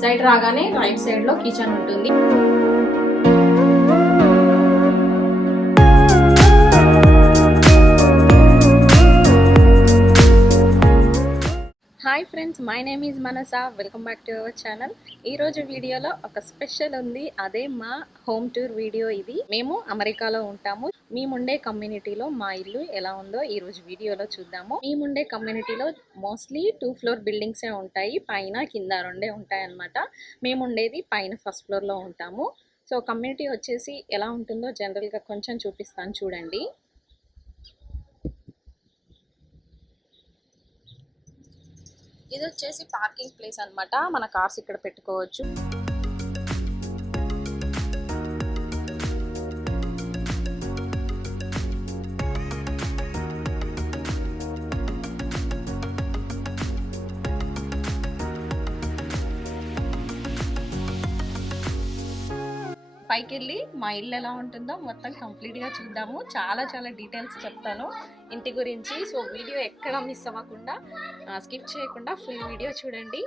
Side రాగానే right side లో kitchen ఉంటుంది. Hi friends, my name is Manasa. Welcome back to our channel. ఈరోజు వీడియోలో ఒక స్పెషల్ ఉంది, అదే మా హోమ్ టూర్ వీడియో. ఇది మేము అమెరికాలో ఉంటాము. మేముండే కమ్యూనిటీలో మా ఇల్లు ఎలా ఉందో ఈరోజు వీడియోలో చూద్దాము. మేముండే కమ్యూనిటీలో మోస్ట్లీ 2 ఫ్లోర్ బిల్డింగ్సే ఉంటాయి, పైన కింద రెండే ఉంటాయి అన్నమాట. మేముండేది పైన ఫస్ట్ ఫ్లోర్లో ఉంటాము. సో కమ్యూనిటీ వచ్చేసి ఎలా ఉంటుందో జనరల్గా కొంచెం చూపిస్తాను చూడండి. ఇది వచ్చేసి పార్కింగ్ ప్లేస్ అన్నమాట. మన కార్స్ ఇక్కడ పెట్టుకోవచ్చు. పైకి వెళ్ళి మా ఇల్లు ఎలా ఉంటుందో మొత్తం కంప్లీట్గా చూద్దాము. చాలా డీటెయిల్స్ చెప్తాను ఇంటి గురించి. సో వీడియో ఎక్కడ మిస్ అవ్వకుండా, స్కిప్ చేయకుండా ఫుల్ వీడియో చూడండి.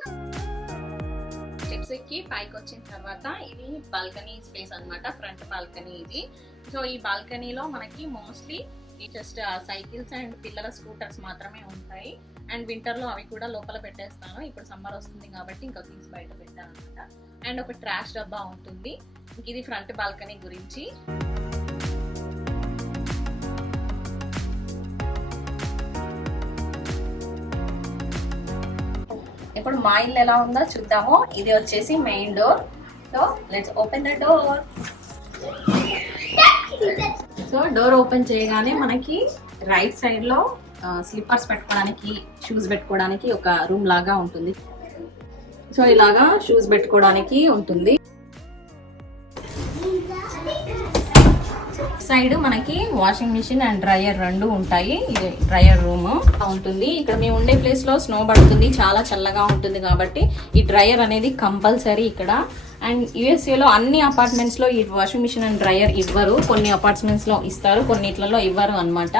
స్టెప్స్ ఎక్కి పైకి వచ్చిన తర్వాత ఇది బాల్కనీ స్పేస్ అన్నమాట, ఫ్రంట్ బాల్కనీ ఇది. సో ఈ బాల్కనీలో మనకి మోస్ట్లీ జస్ట్ సైకిల్స్ అండ్ పిల్లల స్కూటర్స్ మాత్రమే ఉంటాయి. అండ్ వింటర్లో అవి కూడా లోపల పెట్టేస్తాను. ఇప్పుడు సమ్మర్ వస్తుంది కాబట్టి ఇంకా తీసి బయట పెట్టాను అనమాట. అండ్ ఒక ట్రాష్ డబ్బా ఉంటుంది. ఇది ఫ్రంట్ బాల్కనీ గురించి. ఇప్పుడు మా ఇల్లు ఎలా ఉందో చూద్దాము. ఇది వచ్చేసి main door. So let's open the door. So door open చేయగానే మనకి రైట్ సైడ్ లో స్లిప్పర్స్ పెట్టుకోవడానికి, షూస్ పెట్టుకోవడానికి ఒక రూమ్ లాగా ఉంటుంది. సో ఇలాగా షూస్ పెట్టుకోవడానికి ఉంటుంది. సైడ్ మనకి వాషింగ్ మిషన్ అండ్ డ్రయర్ రెండు ఉంటాయి. ఇది డ్రయర్ రూమ్ ఉంటుంది. ఇక్కడ మేము ఉండే ప్లేస్ లో స్నో పడుతుంది, చాలా చల్లగా ఉంటుంది కాబట్టి ఈ డ్రయర్ అనేది కంపల్సరీ ఇక్కడ. అండ్ యుఎస్ఏలో అన్ని అపార్ట్మెంట్స్ లో ఈ వాషింగ్ మిషన్ అండ్ డ్రయర్ ఇవ్వరు. కొన్ని అపార్ట్మెంట్స్ లో ఇస్తారు, కొన్నిట్లలో ఇవ్వరు అన్నమాట.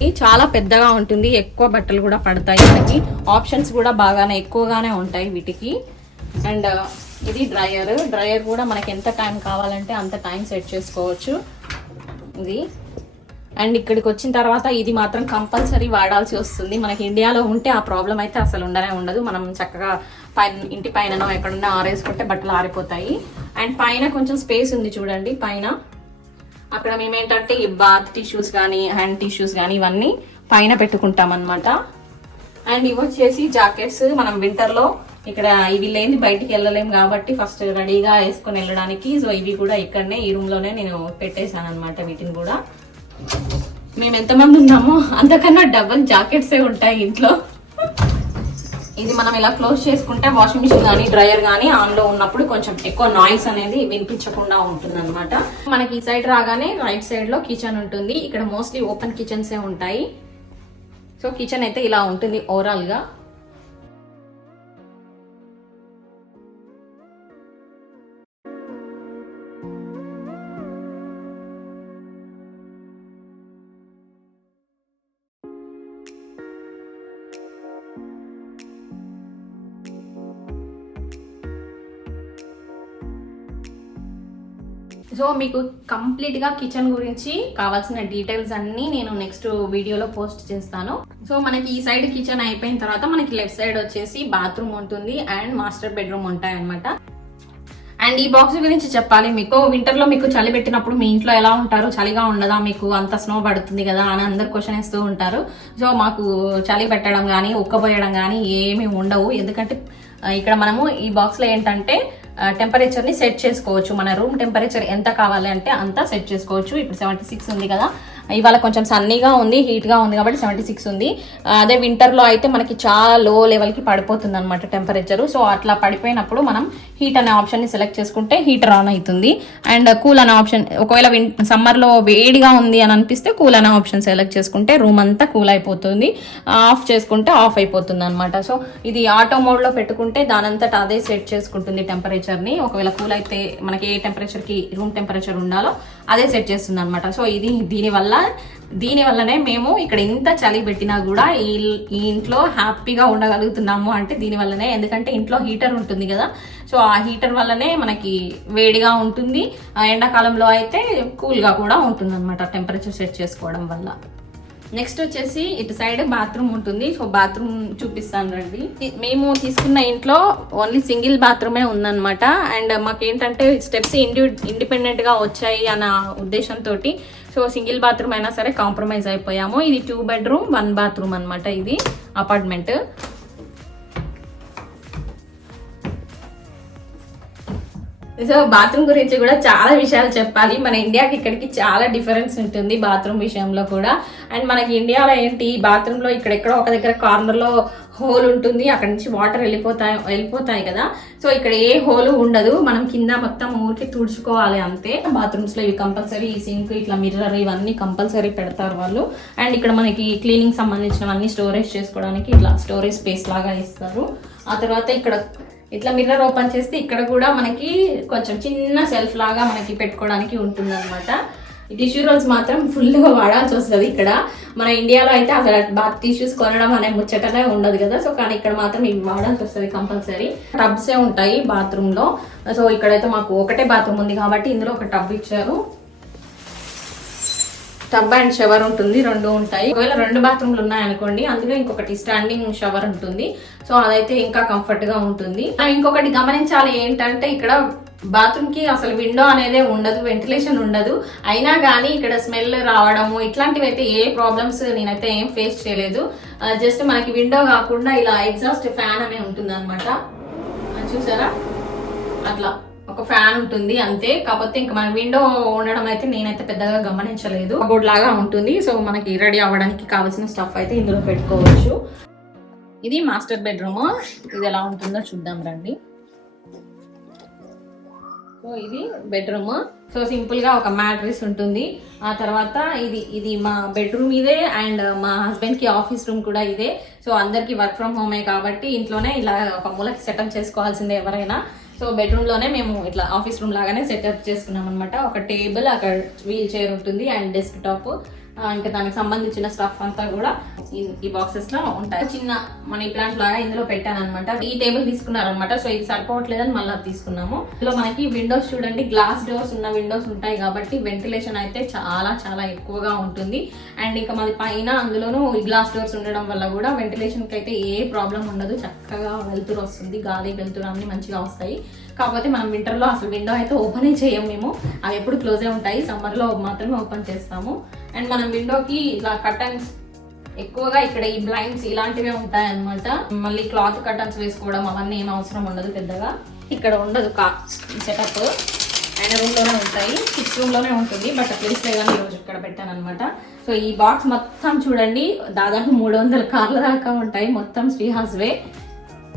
ఇది చాలా పెద్దగా ఉంటుంది, ఎక్కువ బట్టలు కూడా పడతాయి మనకి. ఆప్షన్స్ కూడా బాగానే ఎక్కువగానే ఉంటాయి వీటికి. అండ్ ఇది డ్రయర్ కూడా మనకి ఎంత టైం కావాలంటే అంత టైం సెట్ చేసుకోవచ్చు ఇది. అండ్ ఇక్కడికి వచ్చిన తర్వాత ఇది మాత్రం కంపల్సరీ వాడాల్సి వస్తుంది. మనకి ఇండియాలో ఉంటే ఆ ప్రాబ్లం అయితే అసలు ఉండదు. మనం చక్కగా ఇంటి పైన ఎక్కడున్నా ఆరేసుకుంటే బట్టలు ఆరిపోతాయి. అండ్ పైన కొంచెం స్పేస్ ఉంది చూడండి. పైన అక్కడ మేమేంటంటే ఈ బాత్ టిష్యూస్ కానీ, హ్యాండ్ టిష్యూస్ కానీ ఇవన్నీ పైన పెట్టుకుంటాం అన్నమాట. అండ్ ఇవి వచ్చేసి జాకెట్స్. మనం వింటర్లో ఇక్కడ ఇవి లేని బయటికి వెళ్ళలేం కాబట్టి ఫస్ట్ రెడీగా వేసుకొని వెళ్ళడానికి. సో ఇవి కూడా ఇక్కడనే ఈ రూమ్ లోనే నేను పెట్టేశాను అనమాట. వీటిని కూడా మేము ఎంతమంది ఉన్నామో అంతకన్నా డబల్ జాకెట్సే ఉంటాయి ఇంట్లో. ఇది మనం ఇలా క్లోజ్ చేసుకుంటే వాషింగ్ మిషన్ కానీ డ్రయర్ కానీ ఆన్ లో ఉన్నప్పుడు కొంచెం ఎక్కువ నాయిస్ అనేది వినిపించకుండా ఉంటుంది అనమాట. మనకి ఈ సైడ్ రాగానే రైట్ సైడ్ లో కిచెన్ ఉంటుంది. ఇక్కడ మోస్ట్లీ ఓపెన్ కిచెన్సే ఉంటాయి. సో కిచెన్ అయితే ఇలా ఉంటుంది ఓవరాల్ గా. సో మీకు కంప్లీట్గా కిచెన్ గురించి కావాల్సిన డీటెయిల్స్ అన్ని నేను నెక్స్ట్ వీడియోలో పోస్ట్ చేస్తాను. సో మనకి ఈ సైడ్ కిచెన్ అయిపోయిన తర్వాత మనకి లెఫ్ట్ సైడ్ వచ్చేసి బాత్రూమ్ ఉంటుంది అండ్ మాస్టర్ బెడ్రూమ్ ఉంటాయి అనమాట. అండ్ ఈ బాక్స్ గురించి చెప్పాలి మీకు. వింటర్లో మీకు చలి పెట్టినప్పుడు మీ ఇంట్లో ఎలా ఉంటారు? చలిగా ఉండదా? మీకు అంత స్నో పడుతుంది కదా అని అందరు క్వశ్చన్ వేస్తూ ఉంటారు. సో మాకు చలి పెట్టడం కానీ, ఉక్కబోయడం కానీ ఏమీ ఉండవు. ఎందుకంటే ఇక్కడ మనము ఈ బాక్స్ లో ఏంటంటే టెంపరేచర్ ని సెట్ చేసుకోవచ్చు. మన రూమ్ టెంపరేచర్ ఎంత కావాలి అంటే అంత సెట్ చేసుకోవచ్చు. ఇప్పుడు 76 ఉంది కదా, ఇవాళ కొంచెం సన్నీగా ఉంది, హీట్ గా ఉంది కాబట్టి 76 ఉంది. అదే వింటర్ లో అయితే మనకి చాలా లో లెవెల్ కి పడిపోతుంది అనమాట టెంపరేచర్. సో అట్లా పడిపోయినప్పుడు మనం హీట్ అనే ఆప్షన్ ని సెలెక్ట్ చేసుకుంటే హీటర్ ఆన్ అవుతుంది. అండ్ కూల్ అనే ఆప్షన్, ఒకవేళ సమ్మర్ లో వేడిగా ఉంది అని అనిపిస్తే కూల్ అనే ఆప్షన్ సెలెక్ట్ చేసుకుంటే రూమ్ అంతా కూల్ అయిపోతుంది. ఆఫ్ చేసుకుంటే ఆఫ్ అయిపోతుంది అనమాట. సో ఇది ఆటో మోడ్ లో పెట్టుకుంటే దానంతటా అదే సెట్ చేసుకుంటుంది టెంపరేచర్ ని. ఒకవేళ కూల్ అయితే మనకి ఏ టెంపరేచర్ కి రూమ్ టెంపరేచర్ ఉండాలో అదే సెట్ చేస్తుంది అనమాట. సో ఇది దీనివల్లనే మేము ఇక్కడ ఇంత చలి పెట్టినా కూడా ఈ ఇంట్లో హ్యాపీగా ఉండగలుగుతున్నాము అంటే దీనివల్లనే. ఎందుకంటే ఇంట్లో హీటర్ ఉంటుంది కదా, సో ఆ హీటర్ వల్లనే మనకి వేడిగా ఉంటుంది, ఎండాకాలంలో అయితే కూల్గా కూడా ఉంటుంది అనమాట టెంపరేచర్ సెట్ చేసుకోవడం వల్ల. నెక్స్ట్ వచ్చేసి ఇటు సైడ్ బాత్రూమ్ ఉంటుంది. సో బాత్రూమ్ చూపిస్తాను రండి. మేము తీసుకున్న ఇంట్లో ఓన్లీ సింగిల్ బాత్రూమే ఉందన్నమాట. అండ్ మాకేంటంటే స్టెప్స్ ఇండిపెండెంట్గా వచ్చాయి అన్న ఉద్దేశంతో సో సింగిల్ బాత్రూమ్ అయినా సరే కాంప్రమైజ్ అయిపోయాము. ఇది 2 బెడ్రూమ్ 1 బాత్రూమ్ అనమాట. ఇది అపార్ట్మెంట్. సో బాత్రూమ్ గురించి కూడా చాలా విషయాలు చెప్పాలి. మన ఇండియాకి ఇక్కడికి చాలా డిఫరెన్స్ ఉంటుంది బాత్రూమ్ విషయంలో కూడా. అండ్ మనకి ఇండియాలో ఏంటి, బాత్రూంలో ఇక్కడెక్కడో ఒక దగ్గర కార్నర్లో హోల్ ఉంటుంది, అక్కడ నుంచి వాటర్ వెళ్ళిపోతాయి కదా. సో ఇక్కడ ఏ హోల్ ఉండదు, మనం కింద మొత్తం ఊరికి తుడుచుకోవాలి అంతే. బాత్రూమ్స్ లో ఇవి కంపల్సరీ, ఈ సింక్ ఇట్లా మిర్రర్ ఇవన్నీ కంపల్సరీ పెడతారు వాళ్ళు. అండ్ ఇక్కడ మనకి క్లీనింగ్ సంబంధించినవన్నీ స్టోరేజ్ చేసుకోవడానికి ఇట్లా స్టోరేజ్ స్పేస్ లాగా ఇస్తారు. ఆ తర్వాత ఇక్కడ ఇట్లా మిర్రర్ ఓపెన్ చేస్తే ఇక్కడ కూడా మనకి కొంచెం చిన్న సెల్ఫ్ లాగా మనకి పెట్టుకోవడానికి ఉంటుంది అనమాట. టిష్యూ రోల్స్ మాత్రం ఫుల్గా వాడాల్సి వస్తుంది ఇక్కడ. మన ఇండియాలో అయితే అసలు బాత్ టిష్యూస్ కొనడం అనే ముచ్చటనే ఉండదు కదా. సో కానీ ఇక్కడ మాత్రం ఇవి వాడాల్సి వస్తుంది కంపల్సరీ. టబ్సే ఉంటాయి బాత్రూమ్ లో. సో ఇక్కడైతే మాకు ఒకటే బాత్రూమ్ ఉంది కాబట్టి ఇందులో ఒక టబ్ ఇచ్చారు. టబ్ అండ్ షవర్ ఉంటుంది, 2 ఉంటాయి. ఒకవేళ 2 బాత్రూమ్లు ఉన్నాయనుకోండి, అందులో ఇంకొకటి స్టాండింగ్ షవర్ ఉంటుంది. సో అదైతే ఇంకా కంఫర్ట్ గా ఉంటుంది. ఇంకొకటి గమనించాలి ఏంటంటే, ఇక్కడ బాత్రూమ్ కి అసలు విండో అనేదే ఉండదు, వెంటిలేషన్ ఉండదు. అయినా కానీ ఇక్కడ స్మెల్ రావడము ఇట్లాంటివి అయితే ఏ ప్రాబ్లమ్స్ నేనైతే ఏం ఫేస్ చేయలేదు. జస్ట్ మనకి విండో కాకుండా ఇలా ఎగ్జాస్ట్ ఫ్యాన్ అనే ఉంటుంది అనమాట. చూసారా, అట్లా ఒక ఫ్యాన్ ఉంటుంది అంతే. కాకపోతే ఇంకా మన విండో ఉండడం అయితే నేనైతే పెద్దగా గమనించలేదు. బోర్డ్ లాగా ఉంటుంది. సో మనకి రెడీ అవ్వడానికి కావాల్సిన స్టఫ్ అయితే ఇందులో పెట్టుకోవచ్చు. ఇది మాస్టర్ బెడ్రూమ్. ఇది ఎలా ఉంటుందో చూద్దాం రండి. సో ఇది బెడ్రూమ్. సో సింపుల్ గా ఒక మ్యాట్రిస్ ఉంటుంది. ఆ తర్వాత ఇది మా బెడ్రూమ్ ఇదే. అండ్ మా హస్బెండ్ కి ఆఫీస్ రూమ్ కూడా ఇదే. సో అందరికి వర్క్ ఫ్రమ్ హోమే కాబట్టి ఇంట్లోనే ఇలా ఒక మూలకి సెటప్ చేసుకోవాల్సిందే ఎవరైనా. సో బెడ్రూమ్ లోనే మేము ఇట్లా ఆఫీస్ రూమ్ లాగానే సెటప్ చేసుకున్నాం అనమాట. ఒక టేబుల్, అక్కడ వీల్ చైర్ ఉంటుంది అండ్ డెస్క్ టాప్, ఇంకా దానికి సంబంధించిన స్టఫ్ అంతా కూడా ఈ బాక్సెస్ లో ఉంటాయి. చిన్న మనీ ప్లాంట్ లాగా ఇందులో పెట్టాను అనమాట. ఈ టేబుల్ తీసుకున్నారనమాట. సో ఇది సరిపోవట్లేదని మళ్ళీ తీసుకున్నాము. ఇందులో మనకి విండోస్ చూడండి, గ్లాస్ డోర్స్ ఉన్న విండోస్ ఉంటాయి కాబట్టి వెంటిలేషన్ అయితే చాలా చాలా ఎక్కువగా ఉంటుంది. అండ్ ఇంకా మాది పైన అందులోనూ ఈ గ్లాస్ డోర్స్ ఉండడం వల్ల కూడా వెంటిలేషన్ కి అయితే ఏ ప్రాబ్లం ఉండదు. చక్కగా వెలుతురు వస్తుంది, గాలి వెలుతురు అన్ని మంచిగా వస్తాయి. కాకపోతే మనం వింటర్ లో అసలు విండో అయితే ఓపెన్ చేయం మేము, అవి ఎప్పుడు క్లోజే ఉంటాయి. సమ్మర్ లో మాత్రమే ఓపెన్ చేస్తాము. అండ్ మనం విండోకి ఇలా కర్టన్స్ ఎక్కువగా ఇక్కడ ఈ బ్లైండ్స్ ఇలాంటివే ఉంటాయి అనమాట. మళ్ళీ క్లాత్ కర్టన్స్ వేసుకోవడం అవన్నీ ఏం అవసరం ఉండదు పెద్దగా. ఇక్కడ ఉండదు సెటప్. అండ్ రూమ్ లోనే ఉంటాయి, 6 రూమ్ లోనే ఉంటుంది. బట్ ప్లేస్ లేదని ఈరోజు ఇక్కడ పెట్టాను అనమాట. సో ఈ బాక్స్ మొత్తం చూడండి, దాదాపు 300 కార్ల దాకా ఉంటాయి మొత్తం శ్రీహాస్వే.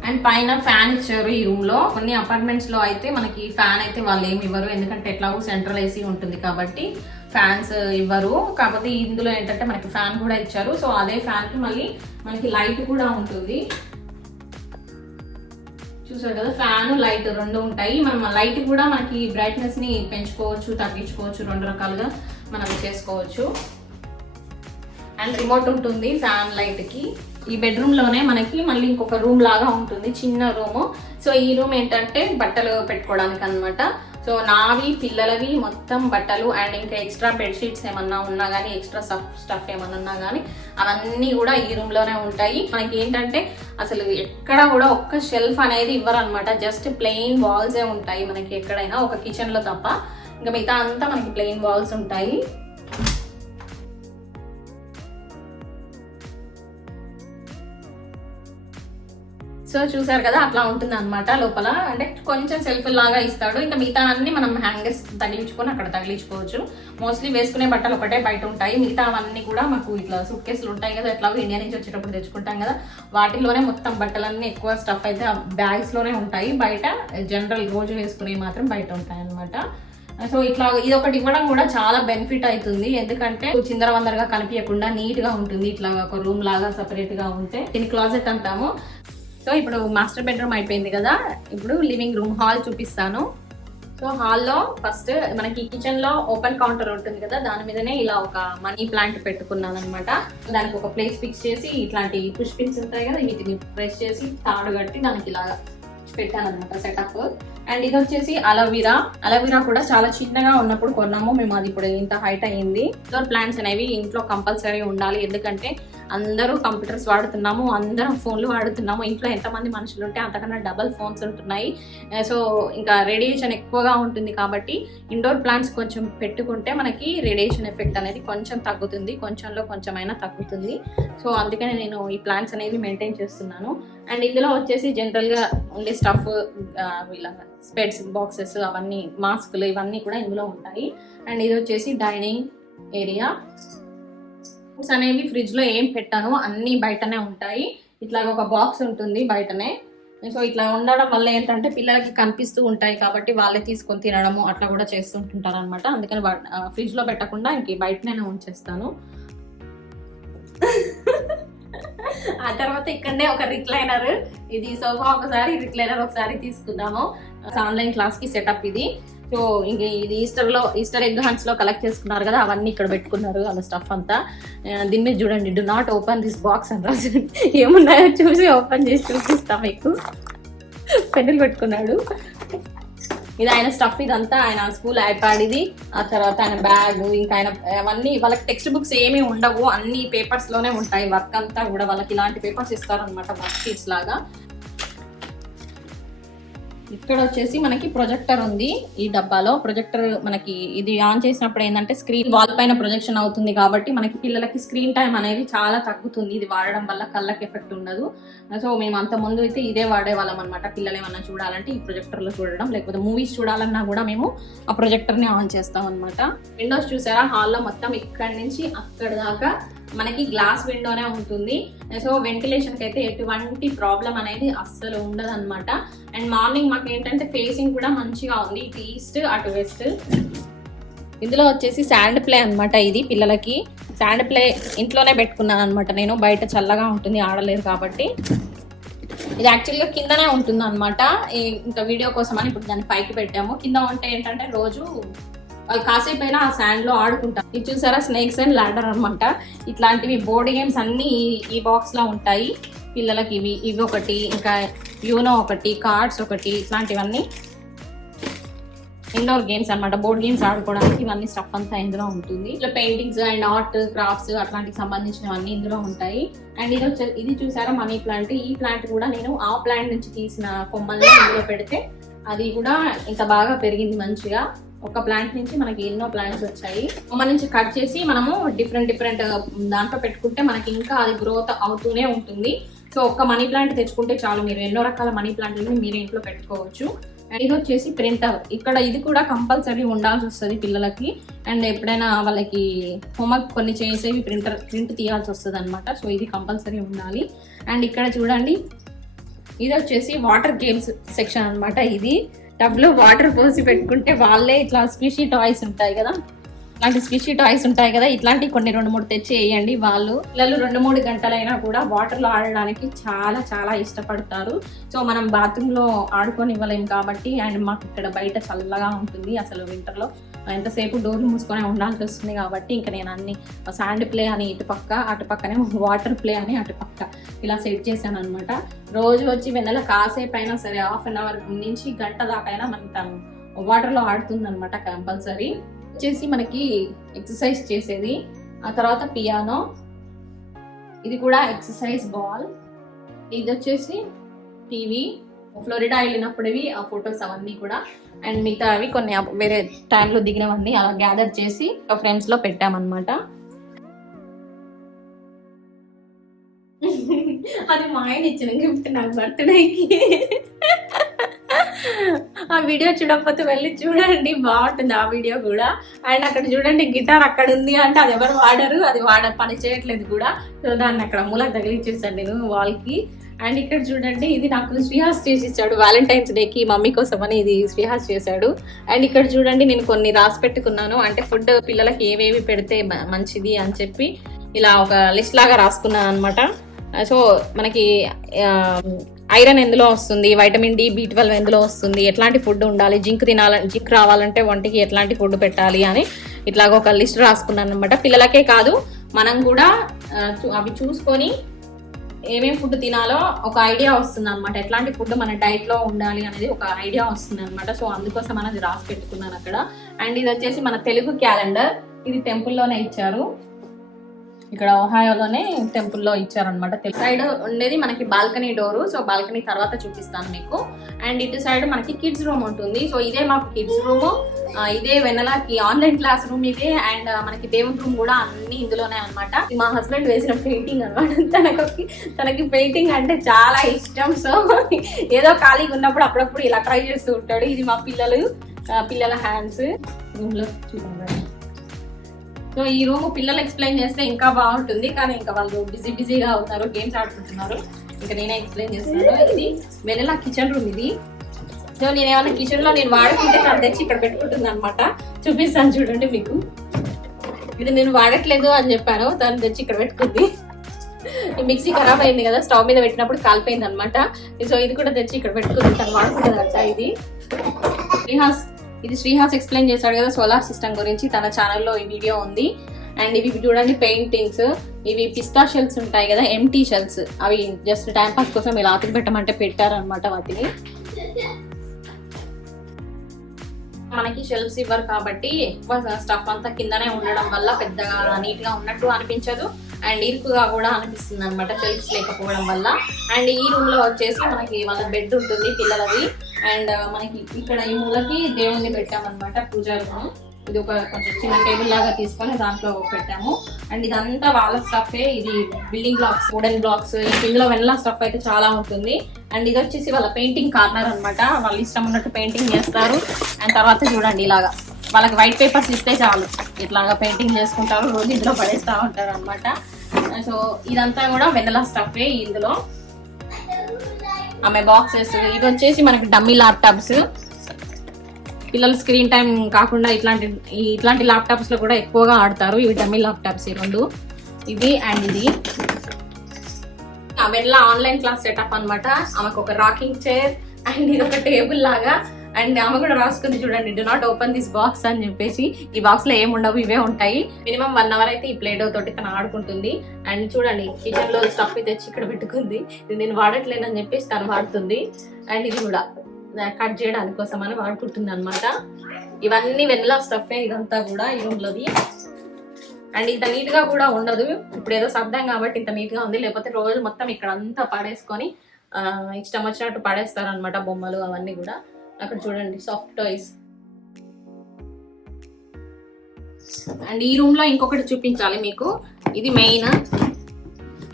అండ్ పైన ఫ్యాన్ ఇచ్చారు ఈ రూమ్ లో. కొన్ని అపార్ట్మెంట్స్ లో అయితే మనకి ఫ్యాన్ అయితే వాళ్ళు ఏమి ఇవ్వరు, ఎందుకంటే ఎట్లాగో సెంట్రల్ ఏసీ ఉంటుంది కాబట్టి ఫ్యాన్స్ ఇవ్వరు. కాకపోతే ఇందులో ఏంటంటే మనకి ఫ్యాన్ కూడా ఇచ్చారు. సో అదే ఫ్యాన్ కి మళ్ళీ మనకి లైట్ కూడా ఉంటుంది. చూసారు కదా, ఫ్యాన్ లైట్ 2 ఉంటాయి. మనం లైట్ కూడా మనకి బ్రైట్నెస్ ని పెంచుకోవచ్చు, తగ్గించుకోవచ్చు, 2 రకాలుగా మనం చేసుకోవచ్చు. అండ్ రిమోట్ ఉంటుంది ఫ్యాన్ లైట్ కి. ఈ బెడ్రూమ్ లోనే మనకి మళ్ళీ ఇంకొక రూమ్ లాగా ఉంటుంది, చిన్న రూమ్. సో ఈ రూమ్ ఏంటంటే బట్టలు పెట్టుకోవడానికి అనమాట. సో నావి, పిల్లలవి మొత్తం బట్టలు అండ్ ఇంకా ఎక్స్ట్రా బెడ్షీట్స్ ఏమన్నా ఉన్నా కానీ, ఎక్స్ట్రా స్టఫ్ ఏమన్నా ఉన్నా కానీ అవన్నీ కూడా ఈ రూమ్ లోనే ఉంటాయి. మనకి ఏంటంటే అసలు ఎక్కడ కూడా ఒక్క షెల్ఫ్ అనేది ఇవ్వరు అనమాట. జస్ట్ ప్లెయిన్ వాల్సే ఉంటాయి మనకి ఎక్కడైనా, ఒక కిచెన్ లో తప్ప. ఇంకా మిగతా అంతా మనకి ప్లెయిన్ వాల్స్ ఉంటాయి. సో చూసారు కదా, అట్లా ఉంటుంది అనమాట లోపల. అంటే కొంచెం సెల్ఫ్ లాగా ఇస్తాడు. ఇంకా మిగతా అన్ని మనం హ్యాంగర్స్ తగిలించుకొని అక్కడ తగిలించుకోవచ్చు. మోస్ట్లీ వేసుకునే బట్టలు ఒకటే బయట ఉంటాయి, మిగతా అవన్నీ కూడా మాకు ఇట్లా సూట్ కేసులు ఉంటాయి కదా, ఎట్లాగో ఇండియా నుంచి వచ్చేటప్పుడు తెచ్చుకుంటాం కదా, వాటిలోనే మొత్తం బట్టలన్నీ ఎక్కువ స్టఫ్ అయితే బ్యాగ్స్ లోనే ఉంటాయి. బయట జనరల్ రోజు వేసుకునే మాత్రం బయట ఉంటాయి అనమాట. సో ఇట్లా ఇది ఒకటి ఇవ్వడం కూడా చాలా బెనిఫిట్ అవుతుంది, ఎందుకంటే చిందరవందరగా కనిపించకుండా నీట్ గా ఉంటుంది. ఇట్లా ఒక రూమ్ లాగా సపరేట్ గా ఉంటే దీని క్లాజెట్ అంటాము. సో ఇప్పుడు మాస్టర్ బెడ్రూమ్ అయిపోయింది కదా, ఇప్పుడు లివింగ్ రూమ్ హాల్ చూపిస్తాను. సో హాల్లో ఫస్ట్ మనకి కిచెన్ లో ఓపెన్ కౌంటర్ ఉంటుంది కదా, దాని మీదనే ఇలా ఒక మనీ ప్లాంట్ పెట్టుకున్నాను అనమాట. దానికి ఒక ప్లేస్ ఫిక్స్ చేసి ఇట్లాంటి పుష్ పిన్స్ ఉంటాయి కదా, వీటిని ప్రెస్ చేసి తాడు కట్టి దానికి ఇలాగా పెట్టాను అనమాట సెటప్. అండ్ ఇది వచ్చేసి అలోవీరా కూడా చాలా చిన్నగా ఉన్నప్పుడు కొన్నాము మేము, అది ఇప్పుడు ఇంత హైట్ అయ్యింది. ఇండోర్ ప్లాంట్స్ అనేవి ఇంట్లో కంపల్సరీ ఉండాలి, ఎందుకంటే అందరూ కంప్యూటర్స్ వాడుతున్నాము, అందరం ఫోన్లు వాడుతున్నాము. ఇంట్లో ఎంతమంది మనుషులు ఉంటే అంతకన్నా డబల్ ఫోన్స్ ఉంటున్నాయి. సో ఇంకా రేడియేషన్ ఎక్కువగా ఉంటుంది కాబట్టి ఇండోర్ ప్లాంట్స్ కొంచెం పెట్టుకుంటే మనకి రేడియేషన్ ఎఫెక్ట్ అనేది కొంచెం తగ్గుతుంది, కొంచెంలో కొంచెమైనా తగ్గుతుంది. సో అందుకని నేను ఈ ప్లాంట్స్ అనేది మెయింటైన్ చేస్తున్నాను. అండ్ ఇందులో వచ్చేసి జనరల్గా ఉండే స్టఫ్, ఇలా స్పెడ్స్ బాక్సెస్, అవన్నీ మాస్కులు, ఇవన్నీ కూడా ఇందులో ఉంటాయి. అండ్ ఇది వచ్చేసి డైనింగ్ ఏరియా. ఫుడ్స్ అనేవి ఫ్రిడ్జ్ లో ఏం పెట్టాను, అన్ని బయటనే ఉంటాయి. ఇట్లా ఒక బాక్స్ ఉంటుంది బయటనే. సో ఇట్లా ఉండడం వల్ల ఏంటంటే పిల్లలకి కనిపిస్తూ ఉంటాయి కాబట్టి వాళ్ళే తీసుకొని తినడము అట్లా కూడా చేస్తుంటుంటారు అనమాట. అందుకని ఫ్రిడ్జ్ లో పెట్టకుండా ఇంక బయటనే ఉంచేస్తాను. ఆ తర్వాత ఇక్కడనే ఒక రిక్లైనర్, ఇది సోఫా ఒకసారి, రిక్లైనర్ ఒకసారి తీసుకున్నాము. ఆన్లైన్ క్లాస్ కి సెటప్ ఇది. సో ఇంక ఇది ఈస్టర్ ఎగ్ హంట్స్ లో కలెక్ట్ చేసుకున్నారు కదా, అవన్నీ ఇక్కడ పెట్టుకున్నారు వాళ్ళ స్టఫ్ అంతా. దీని మీద చూడండి, do not open this box అని రాసి, ఏమున్నాయో చూసి ఓపెన్ చేసి చూపిస్తా మీకు. పెన్నులు పెట్టుకున్నాడు. ఇది ఆయన స్టఫ్, ఇదంతా ఆయన స్కూల్ ఐప్యాడ్ ఇది. ఆ తర్వాత ఆయన బ్యాగ్, ఇంకా ఆయన అవన్నీ, వాళ్ళకి టెక్స్ట్ బుక్స్ ఏమీ ఉండవు, అన్ని పేపర్స్ లోనే ఉంటాయి. వర్క్ అంతా కూడా వాళ్ళకి ఇలాంటి పేపర్స్ ఇస్తారనమాట, వర్క్ షీట్స్ లాగా. ఇక్కడ వచ్చేసి మనకి ప్రొజెక్టర్ ఉంది ఈ డబ్బాలో. ప్రొజెక్టర్ మనకి ఇది ఆన్ చేసినప్పుడు ఏంటంటే స్క్రీన్ వాల్ పైన ప్రొజెక్షన్ అవుతుంది కాబట్టి మనకి పిల్లలకి స్క్రీన్ టైం అనేది చాలా తగ్గుతుంది. ఇది వాడడం వల్ల కళ్ళకి ఎఫెక్ట్ ఉండదు. సో మేము అంత ముందు అయితే ఇదే వాడేవాళ్ళం అనమాట. పిల్లలు ఏమన్నా చూడాలంటే ఈ ప్రొజెక్టర్ లో చూడడం, లేకపోతే మూవీస్ చూడాలన్నా కూడా మేము ఆ ప్రొజెక్టర్ ని ఆన్ చేస్తాం అనమాట. విండోస్ చూసారా, హాల్లో మొత్తం ఇక్కడి నుంచి అక్కడ దాకా మనకి గ్లాస్ విండోనే ఉంటుంది. సో వెంటిలేషన్ కి అయితే ఎటువంటి ప్రాబ్లం అనేది అస్సలు ఉండదు అనమాట. అండ్ మార్నింగ్ మాకు ఏంటంటే ఫేసింగ్ కూడా మంచిగా ఉంది, ఇటు ఈస్ట్ అటు వెస్ట్. ఇందులో వచ్చేసి శాండ్ ప్లే అనమాట. ఇది పిల్లలకి శాండ్ ప్లే ఇంట్లోనే పెట్టుకున్నాను అనమాట నేను, బయట చల్లగా ఉంటుంది ఆడలేరు కాబట్టి. ఇది యాక్చువల్గా కిందనే ఉంటుంది అనమాట, ఇంకా వీడియో కోసం అని ఇప్పుడు దాన్ని పైకి పెట్టాము. కింద ఉంటే ఏంటంటే రోజు వాళ్ళు కాసేపు అయినా ఆ శాండ్ లో ఆడుకుంటారు. ఇది చూసారా, స్నేక్స్ అండ్ ల్యాడర్ అనమాట. ఇట్లాంటివి బోర్డ్ గేమ్స్ అన్ని ఈ బాక్స్ లో ఉంటాయి పిల్లలకి. ఇవి ఒకటి, ఇంకా యూనో ఒకటి, కార్డ్స్ ఒకటి, ఇట్లాంటివన్నీ ఇండోర్ గేమ్స్ అనమాట, బోర్డ్ గేమ్స్ ఆడుకోవడానికి. ఇవన్నీ స్టఫ్ అంతా ఇందులో ఉంటుంది. ఇట్లా పెయింటింగ్స్ అండ్ ఆర్ట్ క్రాఫ్ట్స్ అట్లాంటికి సంబంధించినవన్నీ ఇందులో ఉంటాయి. అండ్ ఇది చూసారా మనీ ప్లాంట్. ఈ ప్లాంట్ కూడా నేను ఆ ప్లాంట్ నుంచి తీసిన కొమ్మల్ని ఇందులో పెడితే అది కూడా ఇంత బాగా పెరిగింది మంచిగా. ఒక ప్లాంట్ నుంచి మనకి ఎన్నో ప్లాంట్స్ వచ్చాయి. కొమ్మ నుంచి కట్ చేసి మనము డిఫరెంట్ దాంట్లో పెట్టుకుంటే మనకి ఇంకా అది గ్రోత్ అవుతూనే ఉంటుంది. సో ఒక్క మనీ ప్లాంట్ తెచ్చుకుంటే చాలు, మీరు ఎన్నో రకాల మనీ ప్లాంట్లని మీరు ఇంట్లో పెట్టుకోవచ్చు. అండ్ ఇది వచ్చేసి ప్రింటర్. ఇక్కడ ఇది కూడా కంపల్సరీ ఉండాల్సి వస్తుంది పిల్లలకి. అండ్ ఎప్పుడైనా వాళ్ళకి హోంవర్క్ కొన్ని చేసేవి ప్రింట్ తీయాల్సి వస్తుంది అనమాట. సో ఇది కంపల్సరీ ఉండాలి. అండ్ ఇక్కడ చూడండి, ఇది వచ్చేసి వాటర్ గేమ్స్ సెక్షన్ అనమాట. ఇది టబ్లో వాటర్ పోసి పెట్టుకుంటే వాళ్ళే ఇట్లా స్క్విషీ టాయ్స్ ఉంటాయి కదా, ఇలాంటి స్క్విషీ టాయ్స్ ఉంటాయి కదా, ఇట్లాంటివి కొన్ని 2-3 తెచ్చి వేయండి. పిల్లలు 2-3 గంటలైనా కూడా వాటర్లో ఆడడానికి చాలా చాలా ఇష్టపడతారు. సో మనం బాత్రూంలో ఆడుకొని ఇవ్వలేము కాబట్టి, అండ్ మాకు ఇక్కడ బయట చల్లగా ఉంటుంది. అసలు వింటర్లో ఎంతసేపు డోర్లు మూసుకొని ఉండాల్సి వస్తుంది కాబట్టి ఇంకా నేను అన్ని శాండ్ ప్లే అని ఇటుపక్క, అటుపక్కనే వాటర్ ప్లే అని అటుపక్క ఇలా సెట్ చేశాను అనమాట. రోజు వచ్చి వెన్నెల కాసేపు అయినా సరే, హాఫ్ అన్ అవర్ నుంచి గంట దాకా అయినా మనకి తను వాటర్లో ఆడుతుంది అనమాట కంపల్సరీ. వచ్చేసి మనకి ఎక్సర్సైజ్ చేసేది. ఆ తర్వాత పియానో, ఇది కూడా ఎక్సర్సైజ్ బాల్. ఇది వచ్చేసి టీవీ, ఫ్లోరిడా వెళ్ళినప్పుడువి ఆ ఫొటోస్ అవన్నీ కూడా. అండ్ మిగతా అవి కొన్ని వేరే టైంలో దిగినవన్నీ అలా గ్యాదర్ చేసి ఫ్రేమ్స్ లో పెట్టామన్నమాట. అది మా ఆయన ఇచ్చిన గిఫ్ట్ నాకు బర్త్డేకి. ఆ వీడియో చూడకపోతే వెళ్ళి చూడండి, బాగుంటుంది ఆ వీడియో కూడా. అండ్ అక్కడ చూడండి గిటార్ అక్కడ ఉంది అంటే అది ఎవరు వాడరు, అది పని చేయట్లేదు కూడా. సో దాన్ని అక్కడ మూలకు తగిలిచ్చేసాను నేను వాల్కి. అండ్ ఇక్కడ చూడండి, ఇది నాకు శ్రీహాస్ చేసి ఇచ్చాడు వ్యాలంటైన్స్ డేకి మమ్మీ కోసం అని, ఇది శ్రీహాస్ చేశాడు. అండ్ ఇక్కడ చూడండి, నేను కొన్ని రాసి పెట్టుకున్నాను, అంటే ఫుడ్ పిల్లలకి ఏవేవి పెడితే మంచిది అని చెప్పి ఇలా ఒక లిస్ట్ లాగా రాసుకున్నాను అనమాట. సో మనకి ఐరన్ ఎందులో వస్తుంది, వైటమిన్ డి, B12 ఎందులో వస్తుంది, ఎట్లాంటి ఫుడ్ ఉండాలి, జింక్ రావాలంటే ఒంటికి ఎట్లాంటి ఫుడ్ పెట్టాలి అని ఇట్లాగ ఒక లిస్ట్ రాసుకున్నాను అనమాట. పిల్లలకే కాదు మనం కూడా అవి చూసుకొని ఏమేమి ఫుడ్ తినాలో ఒక ఐడియా వస్తుంది అనమాట. ఎట్లాంటి ఫుడ్ మన డైట్ లో ఉండాలి అనేది ఒక ఐడియా వస్తుంది అనమాట. సో అందుకోసం అనేది రాసి పెట్టుకున్నాను అక్కడ. అండ్ ఇది వచ్చేసి మన తెలుగు క్యాలెండర్. ఇది టెంపుల్లోనే ఇచ్చారు, ఇక్కడ ఒహాయోలోనే టెంపుల్లో ఇచ్చారనమాట. సైడ్ ఉండేది మనకి బాల్కనీ డోరు. సో బాల్కనీ తర్వాత చూపిస్తాను మీకు. అండ్ ఇటు సైడ్ మనకి కిడ్స్ రూమ్ ఉంటుంది. సో ఇదే మాకు కిడ్స్ రూమ్, ఇదే వెన్నెలకి ఆన్లైన్ క్లాస్ రూమ్ ఇదే. అండ్ మనకి దేవుడి రూమ్ కూడా అన్ని ఇందులోనే అనమాట. మా హస్బెండ్ వేసిన పెయింటింగ్ అనమాట. తనకి పెయింటింగ్ అంటే చాలా ఇష్టం. సో ఏదో ఖాళీగా ఉన్నప్పుడు అప్పుడప్పుడు ఇలా ట్రై చేస్తూ ఉంటాడు. ఇది మా పిల్లల హ్యాండ్స్ రూమ్ లో చూడండి. సో ఈ రూమ్ పిల్లలు ఎక్స్ప్లెయిన్ చేస్తే ఇంకా బాగుంటుంది, కానీ ఇంకా వాళ్ళు బిజీగా అవుతారు, గేమ్స్ ఆడుకుంటున్నారు. ఇంకా నేనే ఎక్స్ప్లెయిన్ చేస్తాను. ఇది వెనెలా కిచెన్ రూమ్ ఇది. సో నేను ఏమైనా కిచెన్ లో నేను వాడుకుంటే తను తెచ్చి ఇక్కడ పెట్టుకుంటుంది అనమాట. చూపిస్తాను చూడండి మీకు. ఇది నేను వాడట్లేదు అని చెప్పాను, తను తెచ్చి ఇక్కడ పెట్టుకుంది. మిక్సీ ఖరాబ్ అయింది కదా, స్టవ్ మీద పెట్టినప్పుడు కాలిపోయింది అనమాట. సో ఇది కూడా తెచ్చి ఇక్కడ పెట్టుకుంది, తను వాడుకుంటుందంట. ఇది శ్రీహాస్ ఎక్స్ప్లెయిన్ చేశాడు కదా సోలార్ సిస్టమ్ గురించి, తన ఛానల్లో ఈ వీడియో ఉంది. అండ్ ఇవి చూడండి పెయింటింగ్స్. ఇవి పిస్తా షెల్స్ ఉంటాయి కదా, ఎంటీ షెల్స్, అవి జస్ట్ టైం పాస్ కోసం ఇలా అతికి పెట్టమంటే పెట్టారనమాట వాటిని. మనకి షెల్ఫ్స్ ఇవ్వరు కాబట్టి ఎక్కువ స్టఫ్ అంతా కిందనే ఉండడం వల్ల పెద్దగా నీట్ గా ఉన్నట్టు అనిపించదు, అండ్ ఇరుకుగా కూడా అనిపిస్తుంది అనమాట షెల్ఫ్స్ లేకపోవడం వల్ల. అండ్ ఈ రూమ్ లో వచ్చేసి మనకి వాళ్ళ బెడ్ ఉంటుంది పిల్లలది. అండ్ మనకి ఇక్కడ ఈ మూలకి దేవుణ్ణి పెట్టామన్నమాట, పూజా రూమ్. ఇది ఒక కొంచెం చిన్న టేబుల్ లాగా తీసుకొని దాంట్లో పెట్టాము. అండ్ ఇదంతా వాళ్ళ స్టఫే. ఇది బిల్డింగ్ బ్లాక్స్, వుడెన్ బ్లాక్స్, ఇందులో వెనలా స్టఫ్ అయితే చాలా ఉంటుంది. అండ్ ఇది వచ్చేసి వాళ్ళ పెయింటింగ్ కార్నర్ అనమాట. వాళ్ళు ఇష్టం ఉన్నట్టు పెయింటింగ్ చేస్తారు. అండ్ తర్వాత చూడండి ఇలాగా వాళ్ళకి వైట్ పేపర్స్ ఇస్తే చాలు, ఇట్లాగా పెయింటింగ్ చేసుకుంటారు, రోజు ఇందులో పడేస్తూ ఉంటారు అనమాట. సో ఇదంతా కూడా వెనలా స్టఫే. ఇందులో ఆమె బాక్సెస్. ఇది వచ్చేసి మనకి డమ్మీ ల్యాప్టాప్స్. పిల్లలు స్క్రీన్ టైం కాకుండా ఇట్లాంటి ల్యాప్టాప్స్ లో కూడా ఎక్కువగా ఆడతారు. ఇవి డమ్మీ ల్యాప్టాప్స్ ఈ రెండు. ఇది అండ్ ఇది వెనలా ఆన్లైన్ క్లాస్ సెటప్ అనమాట. ఆమెకు ఒక రాకింగ్ చైర్ అండ్ ఇది ఒక టేబుల్ లాగా. అండ్ ఆమె కూడా రాసుకుంది చూడండి, do not open this box అని చెప్పేసి. ఈ బాక్స్ లో ఏముండవు, ఇవే ఉంటాయి. మినిమం 1 hour అయితే ఈ ప్లేడో తోటి తను ఆడుకుంటుంది. అండ్ చూడండి కిచెన్ లో స్టఫ్ తెచ్చి ఇక్కడ పెట్టుకుంది. ఇది నేను వాడట్లేనని చెప్పేసి తను వాడుతుంది. అండ్ ఇది కూడా కట్ చేయడానికి కోసం అని వాడుకుంటుంది అనమాట. ఇవన్నీ వెనలా స్టఫే ఇదంతా కూడా ఈ రూమ్ లోది. అండ్ ఇంత నీట్ గా కూడా ఉండదు, ఇప్పుడు ఏదో సర్దాం కాబట్టి ఇంత నీట్ గా ఉంది. లేకపోతే రోజు మొత్తం ఇక్కడ అంతా పడేసుకొని ఇష్టం వచ్చినట్టు పడేస్తారు అనమాట బొమ్మలు అవన్నీ కూడా. అక్కడ చూడండి సాఫ్ట్ టాయ్స్. అండ్ ఈ రూమ్ లో ఇంకొకటి చూపించాలి మీకు. ఇది మెయిన్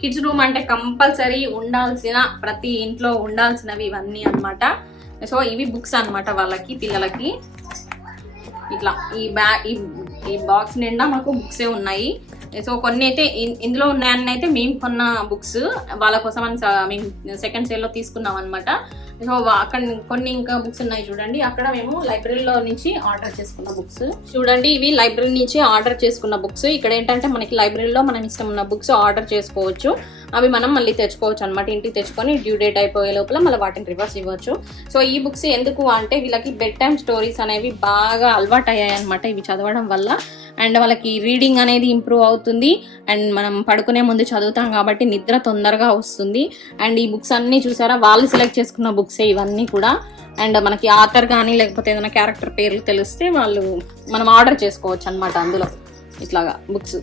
కిడ్స్ రూమ్ అంటే కంపల్సరీ ఉండాల్సిన, ప్రతి ఇంట్లో ఉండాల్సినవి ఇవన్నీ అనమాట. సో ఇవి బుక్స్ అనమాట వాళ్ళకి, పిల్లలకి. ఇట్లా ఈ బాక్స్ నిండా మాకు బుక్సే ఉన్నాయి. సో కొన్ని అయితే ఇందులో ఉన్నాయని అయితే మేము కొన్న బుక్స్, వాళ్ళ కోసం అని మేము సెకండ్ సేల్ లో తీసుకున్నాం అనమాట. సో అక్కడ కొన్ని ఇంకా బుక్స్ ఉన్నాయి చూడండి. అక్కడ మేము లైబ్రరీలో నుంచి ఆర్డర్ చేసుకున్న బుక్స్ చూడండి. ఇవి లైబ్రరీ నుంచి ఆర్డర్ చేసుకున్న బుక్స్. ఇక్కడ ఏంటంటే మనకి లైబ్రరీలో మనం ఇష్టం ఉన్న బుక్స్ ఆర్డర్ చేసుకోవచ్చు. అవి మనం మళ్ళీ తెచ్చుకోవచ్చు అనమాట. ఇంటికి తెచ్చుకొని డ్యూ డేట్ అయిపోయే లోపల మళ్ళీ వాటిని రివర్స్ ఇవ్వచ్చు. సో ఈ బుక్స్ ఎందుకు అంటే వీళ్ళకి బెడ్ టైమ్ స్టోరీస్ అనేవి బాగా అలవాటు అయ్యాయి అనమాట ఇవి చదవడం వల్ల. అండ్ వాళ్ళకి రీడింగ్ అనేది ఇంప్రూవ్ అవుతుంది. అండ్ మనం పడుకునే ముందు చదువుతాం కాబట్టి నిద్ర తొందరగా వస్తుంది. అండ్ ఈ బుక్స్ అన్నీ చూసారా, వాళ్ళు సెలెక్ట్ చేసుకున్న బుక్సే ఇవన్నీ కూడా. అండ్ మనకి ఆథర్ కానీ లేకపోతే ఏదైనా క్యారెక్టర్ పేర్లు తెలిస్తే మనం ఆర్డర్ చేసుకోవచ్చు అనమాట అందులో ఇట్లాగా బుక్స్.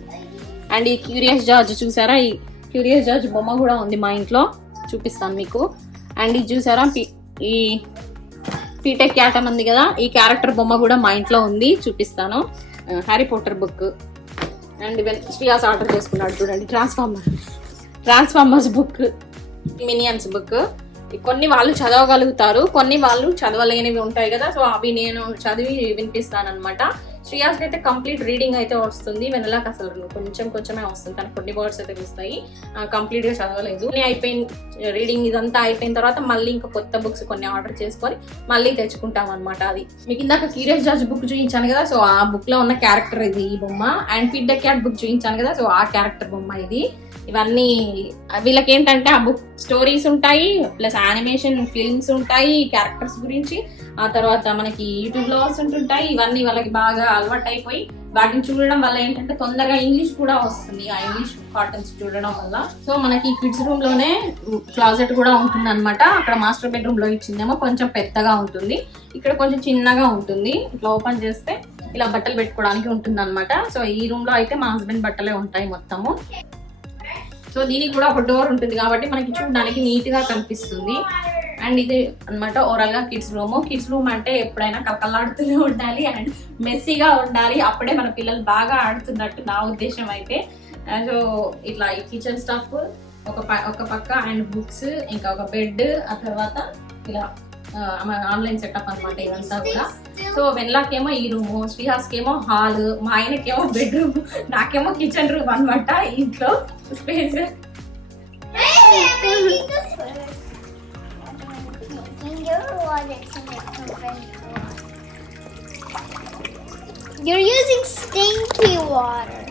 అండ్ ఈ క్యూరియస్ జార్జ్ చూసారా, ఈ క్యూరియస్ జార్జ్ బొమ్మ కూడా ఉంది మా ఇంట్లో, చూపిస్తాను మీకు. అండ్ ఇది చూసారా, ఈ పీటెక్ క్యాటన్ ఉంది కదా, ఈ క్యారెక్టర్ బొమ్మ కూడా మా ఇంట్లో ఉంది, చూపిస్తాను. Harry Potter book. And Shreyas order చేసుకున్నాడు చూడండి, ట్రాన్స్ఫార్మర్స్ బుక్, మినియన్స్ బుక్. కొన్ని వాళ్ళు చదవగలుగుతారు, కొన్ని వాళ్ళు చదవలేనివి ఉంటాయి కదా. సో అవి నేను చదివి వినిపిస్తాను అనమాట. శ్రీయాస్కి అయితే కంప్లీట్ రీడింగ్ అయితే వస్తుంది, వెనలాకి అసలు కొంచెమే వస్తుంది. తనకు కొన్ని వర్డ్స్ అయితే వస్తాయి, కంప్లీట్గా చదవలేదు. రీడింగ్ ఇదంతా అయిపోయిన తర్వాత మళ్ళీ ఇంకా కొత్త బుక్స్ కొన్ని ఆర్డర్ చేసుకొని మళ్ళీ తెచ్చుకుంటాం అనమాట. అది మీకు ఇందాక క్యూరియస్ జార్జ్ బుక్ చూపించాను కదా, సో ఆ బుక్ లో ఉన్న క్యారెక్టర్ ఇది ఈ బొమ్మ. And feed the cat book చూపించాను కదా, సో ఆ క్యారెక్టర్ బొమ్మ ఇది. ఇవన్నీ వీళ్ళకి ఏంటంటే ఆ బుక్ స్టోరీస్ ఉంటాయి, ప్లస్ యానిమేషన్ ఫిల్మ్స్ ఉంటాయి క్యారెక్టర్స్ గురించి. ఆ తర్వాత మనకి యూట్యూబ్ లో వస్తుంటుంటాయి. ఇవన్నీ వాళ్ళకి బాగా అలవాటు అయిపోయి వాటిని చూడడం వల్ల ఏంటంటే తొందరగా ఇంగ్లీష్ కూడా వస్తుంది, ఆ ఇంగ్లీష్ కాటన్స్ చూడడం వల్ల. సో మనకి కిడ్స్ రూమ్ లోనే క్లాజెట్ కూడా ఉంటుంది అనమాట. అక్కడ మాస్టర్ బెడ్రూమ్ లో ఇచ్చిందేమో కొంచెం పెద్దగా ఉంటుంది, ఇక్కడ కొంచెం చిన్నగా ఉంటుంది. ఇట్లా ఓపెన్ చేస్తే ఇలా బట్టలు పెట్టుకోవడానికి ఉంటుంది అనమాట. సో ఈ రూమ్ లో అయితే మా హస్బెండ్ బట్టలే ఉంటాయి మొత్తము. సో దీనికి కూడా ఒక డోర్ ఉంటుంది కాబట్టి మనకి చూడడానికి నీట్ గా కనిపిస్తుంది. అండ్ ఇది అనమాట ఓవరాల్ గా కిడ్స్ రూమ్. కిడ్స్ రూమ్ అంటే ఎప్పుడైనా కలకలాడుతూనే ఉండాలి అండ్ మెస్సీగా ఉండాలి, అప్పుడే మన పిల్లలు బాగా ఆడుతున్నట్టు నా ఉద్దేశం అయితే. సో ఇట్లా ఈ కిచెన్ స్టఫ్ ఒక పక్క అండ్ బుక్స్, ఇంకా ఒక బెడ్, ఆ తర్వాత ఇలా ఆన్లైన్ సెటప్ అనమాట ఇదంతా కూడా. సో వెన్లాకేమో ఈ రూము, శ్రీహాస్కేమో హాల్, మా ఆయనకేమో బెడ్రూమ్, నాకేమో కిచెన్ రూమ్ అనమాట. ఇంట్లో space You're using stinky water.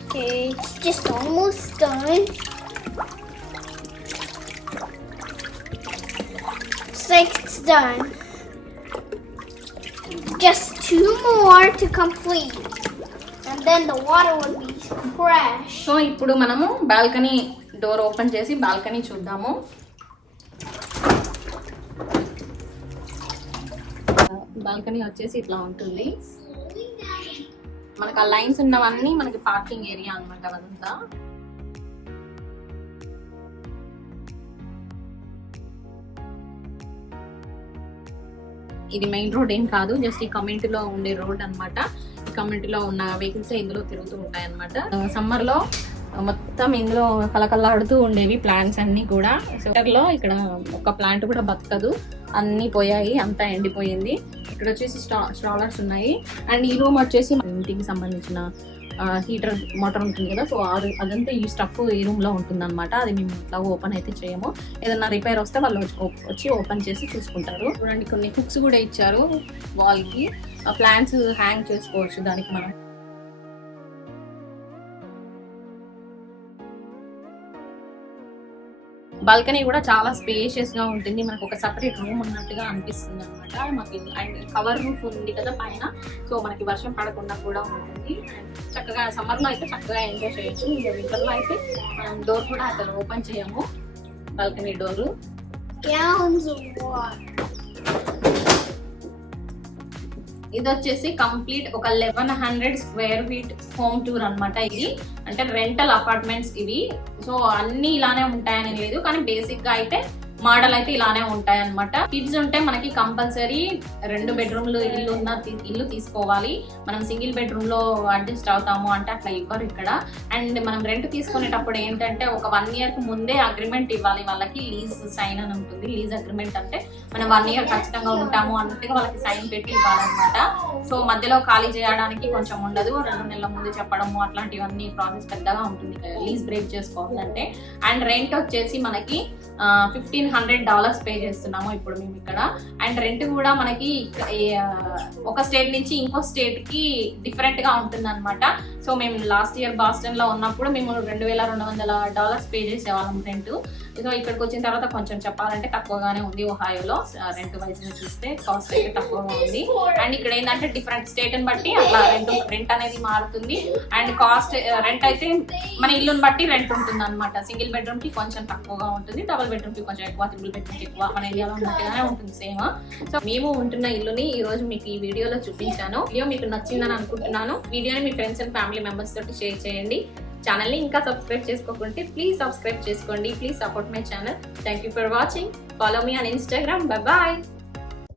Okay, it's just almost done. Looks like it's done. Just 2 more to complete. And then the water will be fresh. So ఇప్పుడు మనము balcony door open చేసి balcony చూద్దాము. Balcony వచ్చేసి ఇట్లా ఉంటుంది. మనకు ఆ lines ఉన్నవన్నీ మనకి పార్కింగ్ ఏరియా అనమాట అదంతా. ఇది మెయిన్ రోడ్ ఏం కాదు, జస్ట్ ఈ కమ్యూనిటీలో ఉండే రోడ్ అనమాట. ఈ కమ్యూనిటీలో ఉన్న వెహికల్స్ ఇందులో తిరుగుతూ ఉంటాయి అనమాట. సమ్మర్ లో మొత్తం ఇందులో కలకల్లాడుతూ ఉండేవి ప్లాంట్స్ అన్ని కూడా. లో ఇక్కడ ఒక ప్లాంట్ కూడా బతకదు, అన్ని పోయాయి, అంతా ఎండిపోయింది. ఇక్కడ వచ్చేసి స్ట్రాలర్స్ ఉన్నాయి. అండ్ ఈ రూమ్ వచ్చేసి ఇంటికి సంబంధించిన హీటర్ మోటార్ ఉంటుంది కదా, సో అదంతా ఈ స్టఫ్ ఈ రూమ్ లో ఉంటుంది అనమాట. అది మేము ఇట్లా ఓపెన్ అయితే చేయము, ఏదన్నా రిపేర్ వస్తే వాళ్ళు వచ్చి ఓపెన్ చేసి చూసుకుంటారు. చూడండి కొన్ని హుక్స్ కూడా ఇచ్చారు వాల్ కి, ప్లాంట్స్ హ్యాంగ్ చేసుకోవచ్చు దానికి మనం. బాల్కనీ కూడా చాలా స్పేషియస్ గా ఉంటుంది, మనకు ఒక సపరేట్ రూమ్ ఉన్నట్టుగా అనిపిస్తుంది అనమాట. మాకు అండ్ కవర్ రూఫ్ ఉంది కదా పైన, సో మనకి వర్షం పడకుండా కూడా ఉంటుంది. చక్కగా సమ్మర్ లో అయితే చక్కగా ఎంజాయ్ చేయొచ్చు. వింటర్ లో అయితే మనం డోర్ కూడా అసలు ఓపెన్ చేయము, బాల్కనీ డోర్. ఇది వచ్చేసి కంప్లీట్ ఒక 1100 స్క్వేర్ ఫీట్ హోమ్ టూర్ అనమాట. ఇది అంటే రెంటల్ అపార్ట్మెంట్స్ ఇవి. సో అన్ని ఇలానే ఉంటాయని లేదు, కానీ బేసిక్ గా అయితే మోడల్ అయితే ఇలానే ఉంటాయి అనమాట. కిడ్స్ ఉంటే మనకి కంపల్సరీ 2 బెడ్రూమ్లు ఇల్లు తీసుకోవాలి. మనం సింగిల్ బెడ్రూమ్ లో అడ్జస్ట్ అవుతాము అంటే అట్లా ఇవ్వరు ఇక్కడ. అండ్ మనం రెంట్ తీసుకునేటప్పుడు ఏంటంటే ఒక 1 year కి ముందే అగ్రిమెంట్ ఇవ్వాలి వాళ్ళకి. లీజ్ సైన్ అని ఉంటుంది. లీజ్ అగ్రిమెంట్ అంటే మనం 1 year ఖచ్చితంగా ఉంటాము అన్నట్టుగా వాళ్ళకి సైన్ పెట్టి ఇవ్వాలన్నమాట. సో మధ్యలో ఖాళీ చేయడానికి కొంచెం ఉండదు, 2 నెలల ముందు చెప్పడము అట్లాంటివన్నీ ప్రాసెస్ పెద్దగా ఉంటుంది లీజ్ బ్రేక్ చేసుకోవాలంటే. అండ్ రెంట్ వచ్చేసి మనకి $1,500 పే చేస్తున్నాము ఇప్పుడు మేము ఇక్కడ. అండ్ రెంట్ కూడా మనకి ఒక స్టేట్ నుంచి ఇంకో స్టేట్ కి డిఫరెంట్ గా ఉంటుంది అనమాట. సో మేము లాస్ట్ ఇయర్ బాస్టన్ లో ఉన్నప్పుడు మేము $2,200 పే చేసేవాళ్ళం రెంట్. సో ఇక్కడికి వచ్చిన తర్వాత కొంచెం చెప్పాలంటే తక్కువగానే ఉంది. ఒహాయోలో రెంట్ వైజ్ చూస్తే కాస్ట్ అయితే తక్కువగా ఉంది. అండ్ ఇక్కడ ఏంటంటే డిఫరెంట్ స్టేట్ ని బట్టి అట్లా రెంట్ అనేది మారుతుంది. అండ్ కాస్ట్ రెంట్ అయితే మన ఇల్లుని బట్టి రెంట్ ఉంటుంది అనమాట. సింగిల్ బెడ్రూమ్ కి కొంచెం తక్కువగా ఉంటుంది, డబుల్ బెడ్రూమ్ కి కొంచెం ఎక్కువ, త్రిబుల్ బెడ్రూమ్ కి ఎక్కువ. మన ఇండియాలో ఉన్నట్టుగానే ఉంటుంది సేమ్. సో మేము ఉంటున్న ఇల్లుని ఈ రోజు మీకు ఈ వీడియోలో చూపించాను. వీడియో మీకు నచ్చిందని అనుకుంటున్నాను. వీడియోని మీ ఫ్రెండ్స్ అండ్ ఫ్యామిలీ మెంబర్స్ తోటి షేర్ చేయండి. ఛానల్ ని ఇంకా సబ్స్క్రైబ్ చేసుకోకుంటే ప్లీజ్ సబ్స్క్రైబ్ చేసుకోండి. Please support my channel. Thank you for watching. Follow me on Instagram. Bye bye.